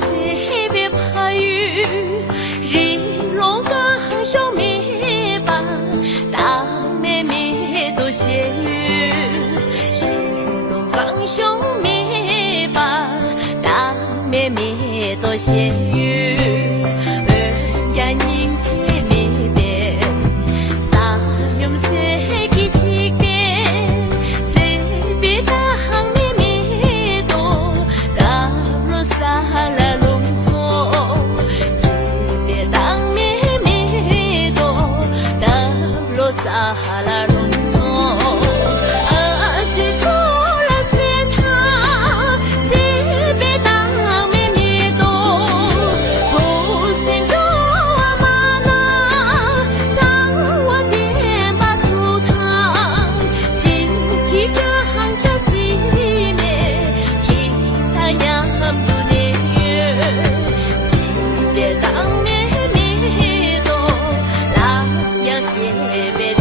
这边怕雨，日落刚消灭吧，大妹妹都下雨，日落刚消灭吧，大妹妹都下雨，人家人前面边，啥用色给几遍。 萨拉隆索，这托拉线塔，这边当面面多，不是多玛纳，让我点把出汤，今天刚吃西面，其他样不年月，这边当面面多，拉呀些别。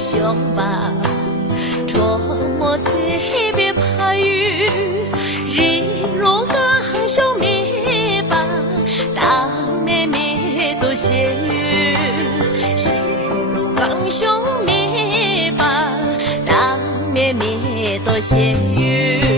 想吧，琢磨这边怕雨，日落刚消灭吧，大妹妹都下雨，日落刚消灭吧，大妹妹都下雨。